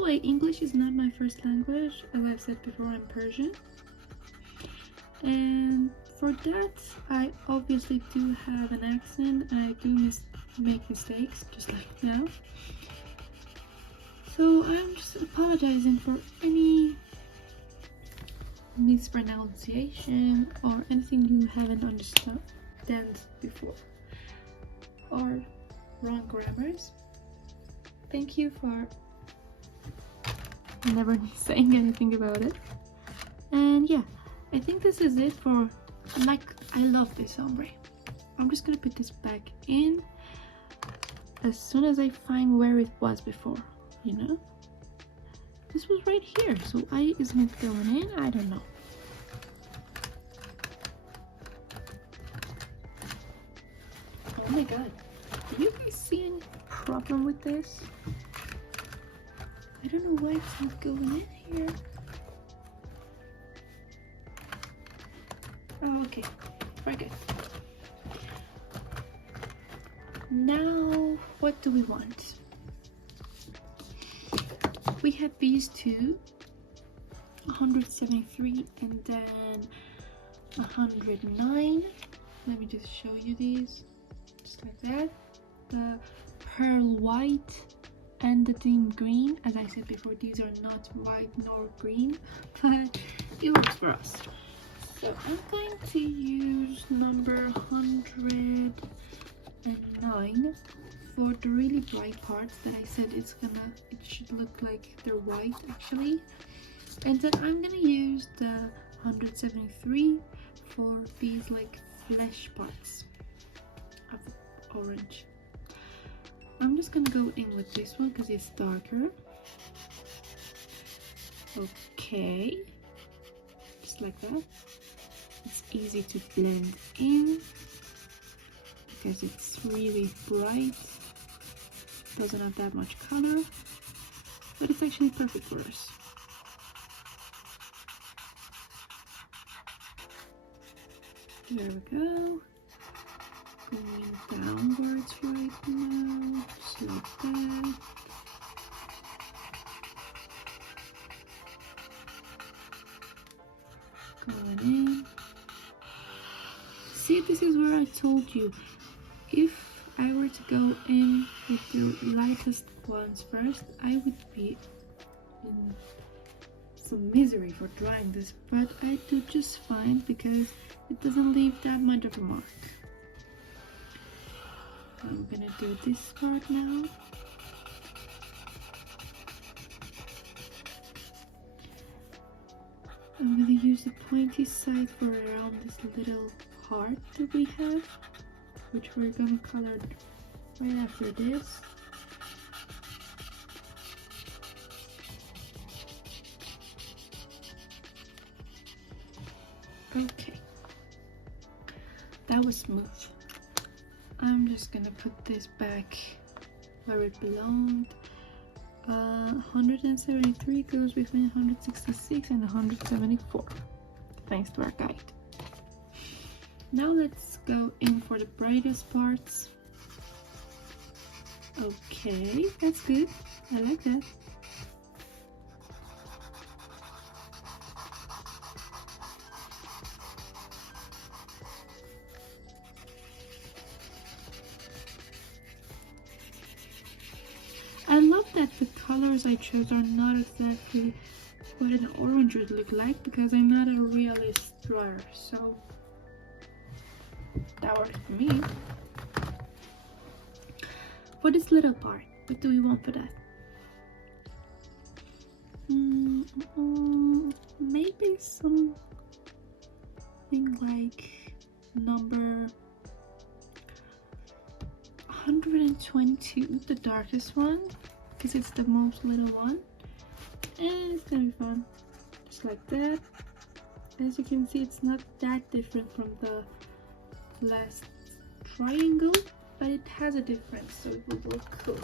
the way, English is not my first language. As I've said before, I'm Persian. And for that, I obviously do have an accent, and I do make mistakes, just like now. So I'm just apologizing for any mispronunciation or anything you haven't understood before, or wrong grammars. Thank you for never saying anything about it. And yeah, I think this is it for, like, I love this ombre. I'm just gonna put this back in as soon as I find where it was before, you know? This was right here, so why isn't it going in? I don't know. Oh my god, do you guys see any problem with this? I don't know why it's not going in here. Oh, okay, very good. Now, what do we want? We have these two, 173 and then 109. Let me just show you these, just like that. The pearl white and the dim green. As I said before, these are not white nor green, but it works for us. So I'm going to use number 109 for the really bright parts that I said it should look like they're white actually. And then I'm gonna use the 173 for these like flesh parts of orange. I'm just gonna go in with this one because it's darker. Okay, just like that. It's easy to blend in because it's really bright. Doesn't have that much color, but it's actually perfect for us. There we go. Going downwards right now, just like that. Going in. See, this is where I told you, if I were to go in with the lightest ones first, I would be in some misery for drying this, but I do just fine because it doesn't leave that much of a mark. I'm gonna do this part now. I'm gonna use the pointy side for around this little heart that we have, which we're gonna color right after this. Okay, that was smooth. I'm just gonna put this back where it belonged. 173 goes between 166 and 174, thanks to our guide. Now let's go in for the brightest parts. Okay, that's good. I like that. I love that the colors I chose are not exactly what an orange would look like because I'm not a realist drawer, so that works for me. For this little part, what do we want for that? Maybe something like number 122, the darkest one, because it's the most little one, and it's gonna be fun, just like that. As you can see, it's not that different from the last triangle, but it has a difference, so it will look cool.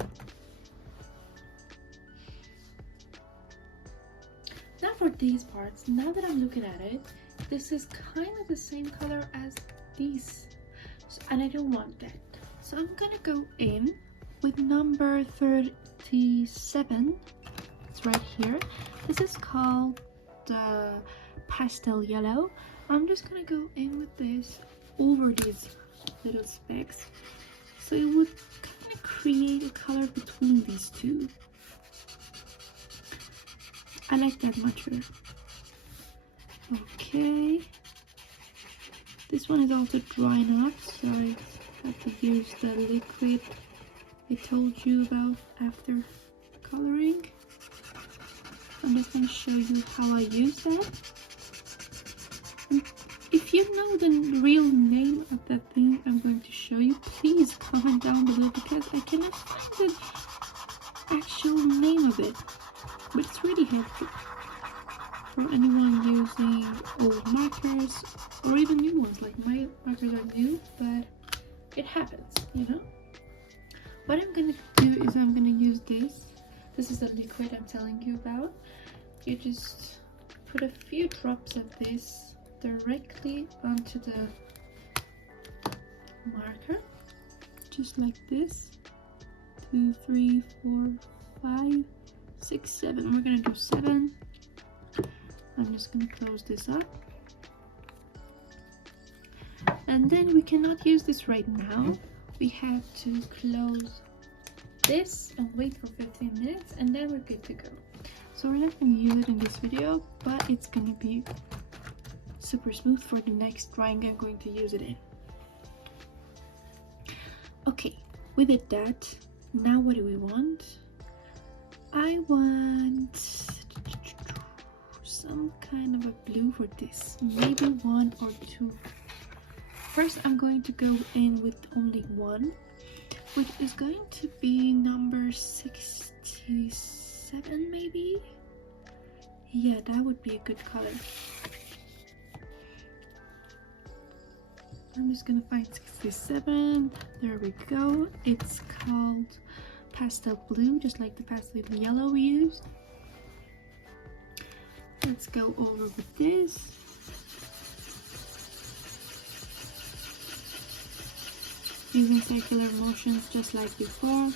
Now for these parts, now that I'm looking at it, this is kind of the same color as these, and I don't want that. So I'm gonna go in with number 37 it's right here. This is called the pastel yellow. I'm just gonna go in with this over these little specks, so it would kind of create a color between these two. I like that much better. Okay, this one is also drying up, so I have to use the liquid I told you about after coloring. I'm just going to show you how I use that. And if you know the real name of that thing I'm going to show you, please comment down below, because I cannot find the actual name of it. But it's really helpful for anyone using old markers or even new ones. Like my markers are new, but it happens, you know. What I'm gonna do is I'm gonna use this. This is the liquid I'm telling you about. You just put a few drops of this directly onto the marker, just like this. 2, 3, 4, 5, 6, 7. We're gonna do 7. I'm just gonna close this up. And then we cannot use this right now. We have to close this and wait for 15 minutes, and then we're good to go. So we're not going to use it in this video, but it's going to be super smooth for the next drawing I'm going to use it in. Okay, we did that. Now what do we want? I want some kind of a blue for this. Maybe 1 or 2. First, I'm going to go in with only 1, which is going to be number 67, maybe? Yeah, that would be a good color. I'm just gonna find 67. There we go. It's called pastel blue, just like the pastel yellow we used. Let's go over with this. Using circular motions just like before.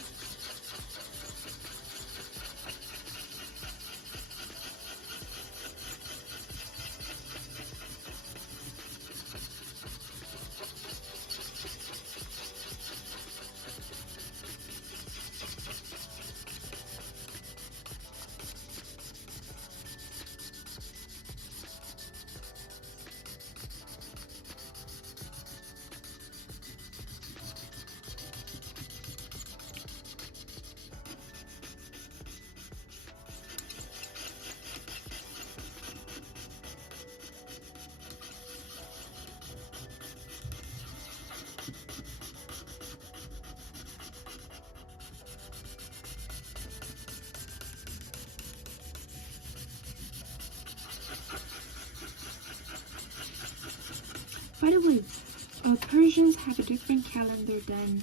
By the way, Persians have a different calendar than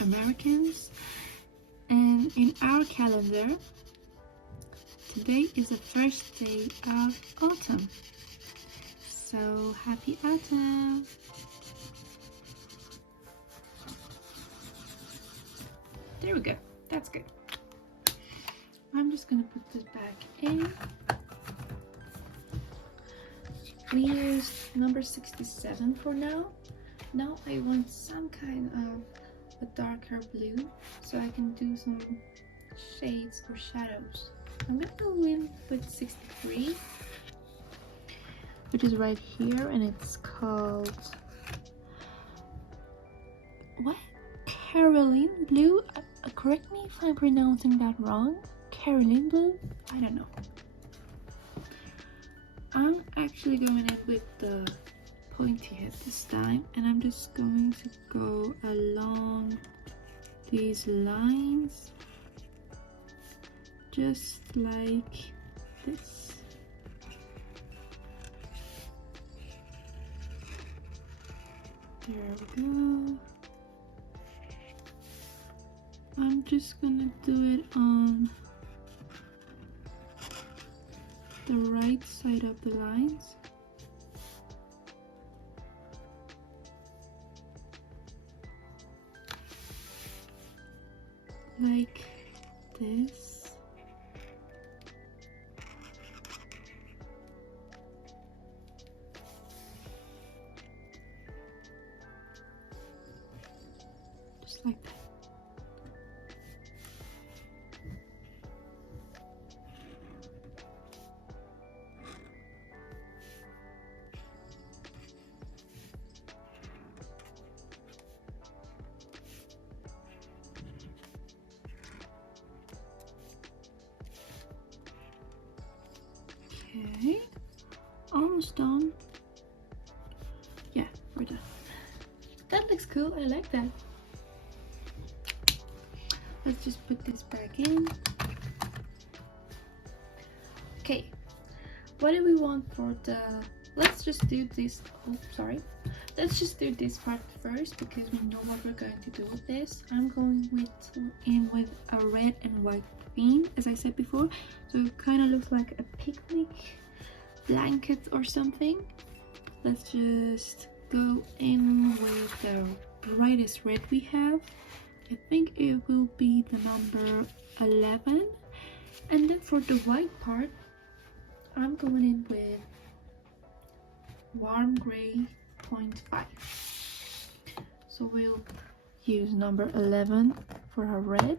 Americans, and in our calendar, today is the first day of autumn. So happy autumn! There we go, that's good. I'm just gonna put this back in. We used number 67 for now. Now I want some kind of a darker blue, so I can do some shades or shadows. I'm gonna go in with 63, which is right here, and it's called what? Caroline blue? Correct me if I'm pronouncing that wrong. Caroline blue? I don't know. I'm actually going in with the pointy head this time, and I'm just going to go along these lines just like this. There we go. I'm just gonna do it on the right side of the lines. Like this. like that. Okay, almost done. Yeah, we're done. That looks cool. I like that. Let's just put this back in. Okay, what do we want for the... Let's just do this. Oh, sorry. Let's just do this part first because we know what we're going to do with this. I'm going in with a red and white theme, as I said before. So it kind of looks like a picnic blanket or something. Let's just go in with the brightest red we have. I think it will be the number 11. And then for the white part, I'm going in with warm gray 0.5. So we'll use number 11 for our red.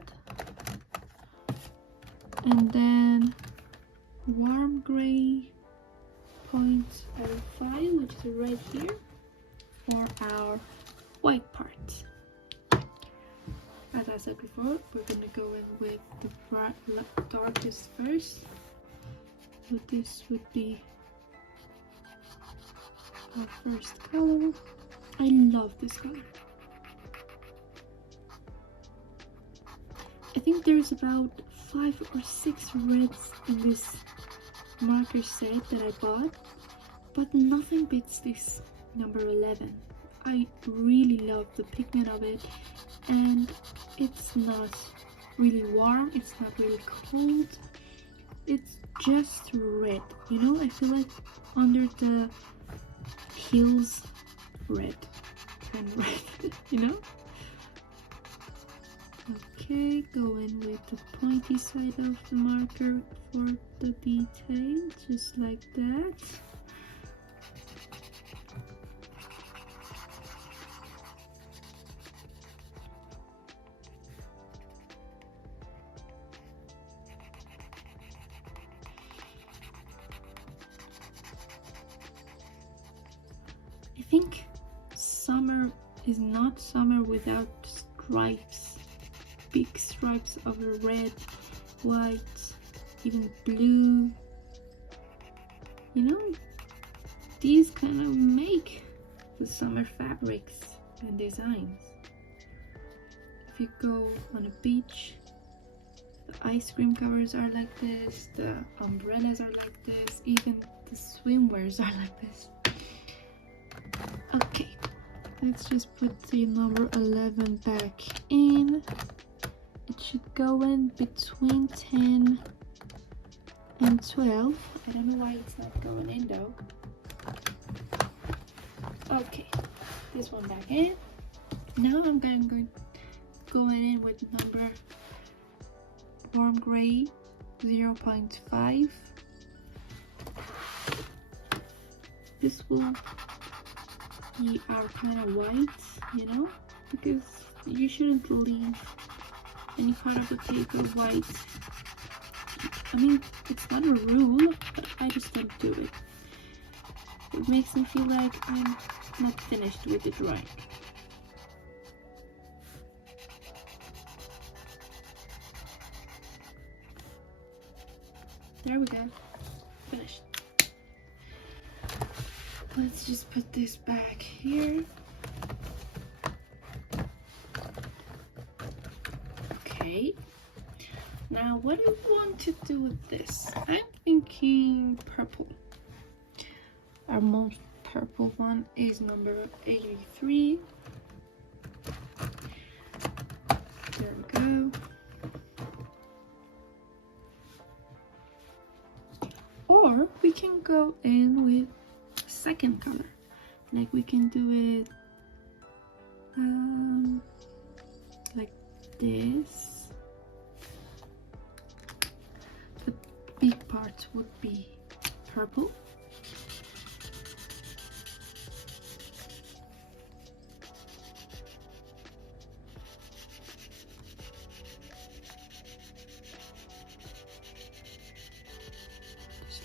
And then warm gray 0.05, which is right here, for our white part. As I said before, we're gonna go in with the darkest first. So this would be our first color. I love this color. I think there's about 5 or 6 reds in this marker set that I bought, but nothing beats this number 11. I really love the pigment of it, and it's not really warm, it's not really cold, it's just red, you know. I feel like under the hills red, kind of red, you know. Okay, go in with the pointy side of the marker for the detail, just like that. I think summer is not summer without stripes, big stripes of red, white, even blue. You know, these kind of make the summer fabrics and designs. If you go on a beach, the ice cream covers are like this, the umbrellas are like this, even the swimwears are like this. Okay, let's just put the number 11 back in. It should go in between 10 and 12. I don't know why it's not going in though. Okay, this one back in. Now I'm going in with number warm gray 0.5. This will be our kind of white, you know, because you shouldn't leave any part of the paper white. I mean, it's not a rule, but I just don't do it. It makes me feel like I'm not finished with the drawing. There we go, finished. Let's just put this back here. Okay. Now, what do we want to do with this? I'm thinking purple. Our most purple one is number 83. There we go. Or we can go in with second color, like we can do it like this. The big part would be purple.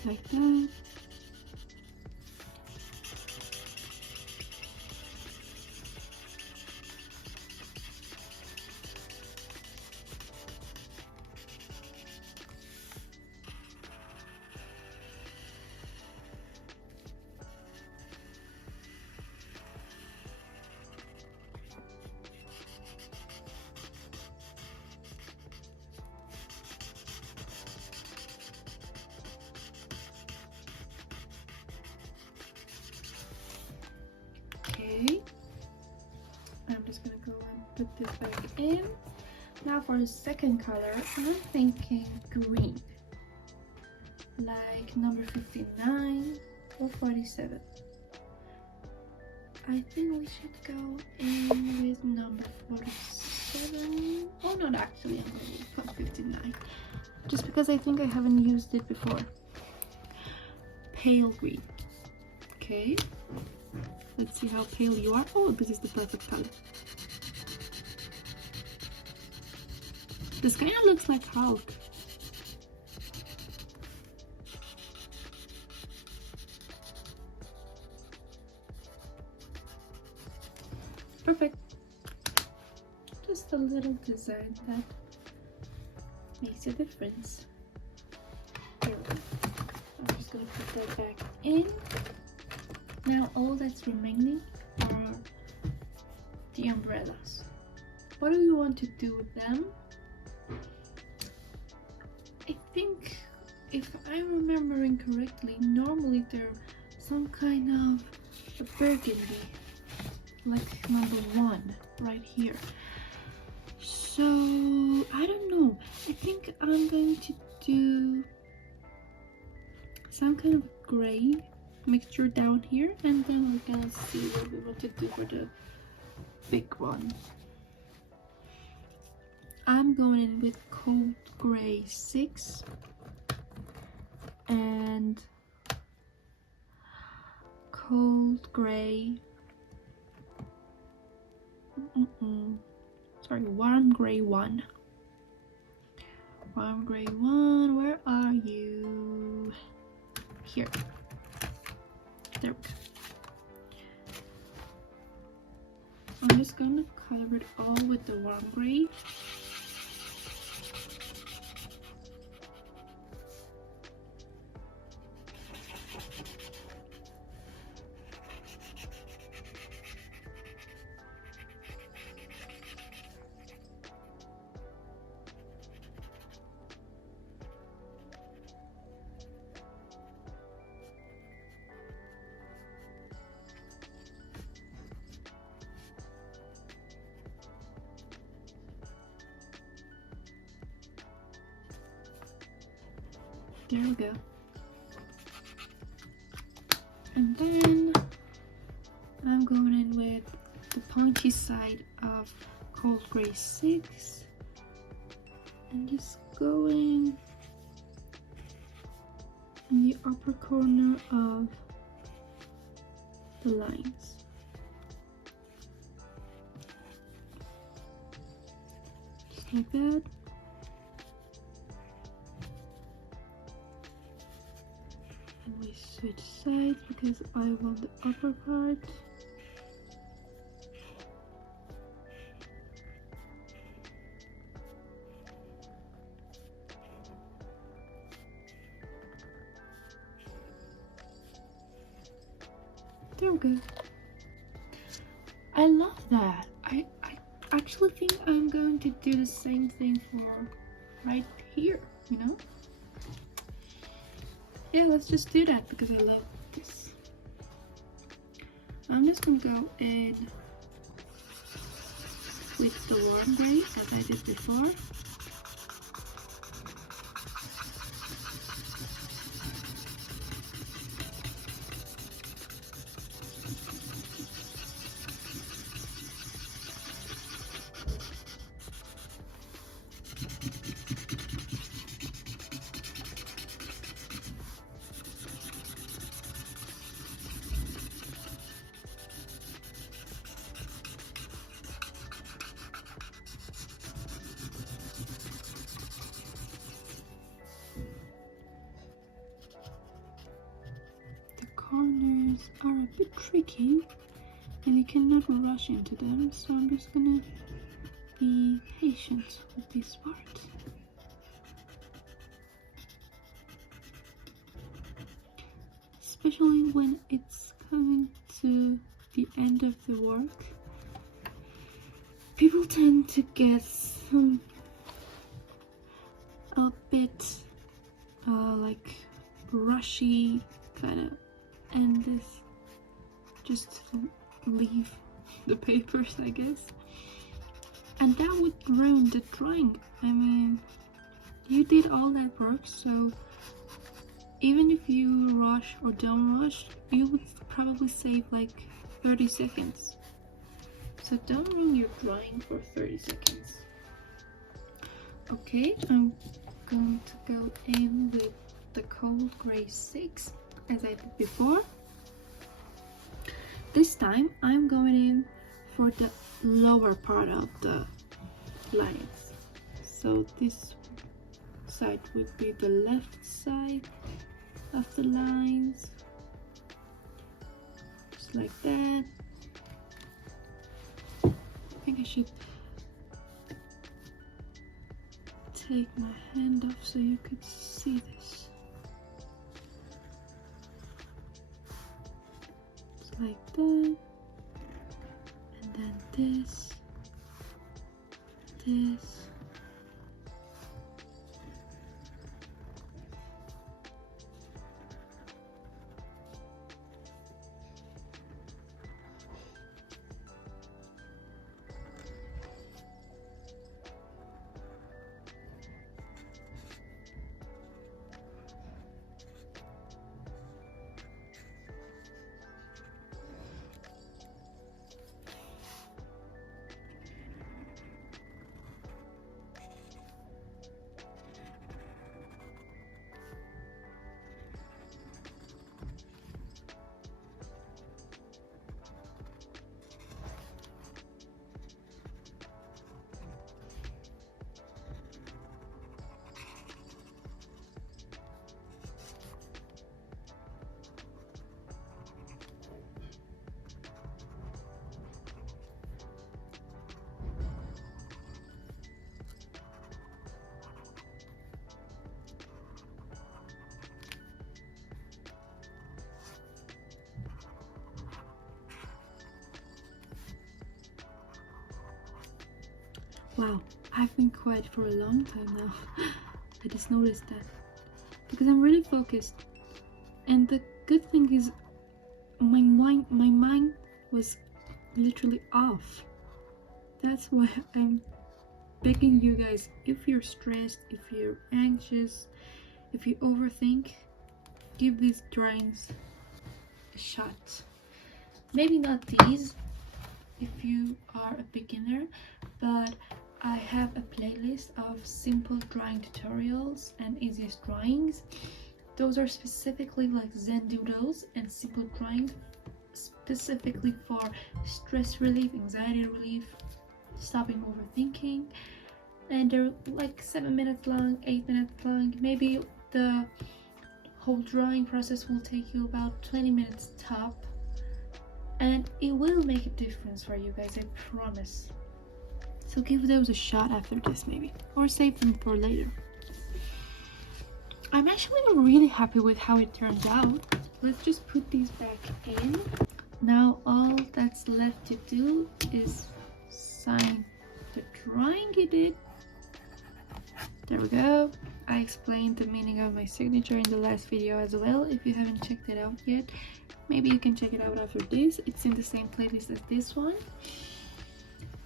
like that. Okay, I'm just gonna go and put this back in. Now for the second color, I'm thinking green, like number 59 or 47. I think we should go in with number 47. Oh, not actually, I'm gonna put 59, just because I think I haven't used it before. Pale green. Okay. Let's see how pale you are. Oh, this is the perfect color. This kind of looks like Hulk. Perfect. Just a little design that makes a difference. There we go. I'm just gonna put that back in. Now all that's remaining are the umbrellas. What do you want to do with them? I think, if I'm remembering correctly, normally they're some kind of a burgundy, like number 1 right here. So I don't know. I think I'm going to do some kind of gray mixture down here, and then we're gonna see what we want to do for the big one. I'm going in with Cold Gray 6 and Cold Gray Warm Gray 1. Warm Gray 1, where are you? Here. There we go. I'm just gonna color it all with the warm gray. There we go. And then I'm going in with the punchy side of Cold Gray 6 and just going in the upper corner of the lines. Just like that. And we switch sides because I want the upper part. There we go. I love that. I actually think I'm going to do the same thing for right here, you know? Yeah, let's just do that because I love this. I'm just gonna go in with the warm gray as I did before. corners are a bit tricky and you cannot rush into them, so I'm just gonna be patient with this part. Especially when it's coming to the end of the work, people tend to get a bit like rushy kind of, and this just leave the papers, I guess, and that would ruin the drawing. I mean, you did all that work, so even if you rush or don't rush, you would probably save like 30 seconds. So don't ruin your drawing for 30 seconds. Okay, I'm going to go in with the Cold Gray 6 as I did before. This time I'm going in for the lower part of the lines. So this side would be the left side of the lines, just like that. I think I should take my hand off so you could see this. Just like that, and then this. Wow, I've been quiet for a long time now. I just noticed that because I'm really focused, and the good thing is my mind was literally off. That's why I'm begging you guys, if you're stressed, if you're anxious, if you overthink, give these drawings a shot. Maybe not these if you are a beginner, but I have a playlist of simple drawing tutorials and easiest drawings. Those are specifically like Zen doodles and simple drawings, specifically for stress relief, anxiety relief, stopping overthinking. And they're like 7 minutes long, 8 minutes long. Maybe the whole drawing process will take you about 20 minutes top, and it will make a difference for you guys, I promise. So give those a shot after this maybe, or save them for later. I'm actually really happy with how it turned out. Let's just put these back in. Now all that's left to do is sign the drawing you did. There we go. I explained the meaning of my signature in the last video as well. If you haven't checked it out yet, maybe you can check it out after this. It's in the same playlist as this one.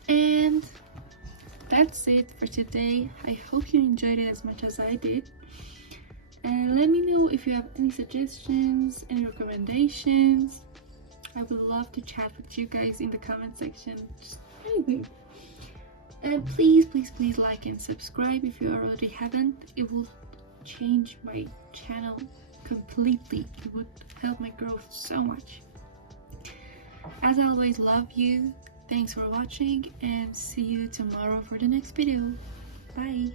And that's it for today. I hope you enjoyed it as much as I did. And let me know if you have any suggestions, any recommendations. I would love to chat with you guys in the comment section. Just anything. And please like and subscribe if you already haven't. It will change my channel completely. It would help my growth so much. As always, love you. Thanks for watching, and see you tomorrow for the next video. Bye.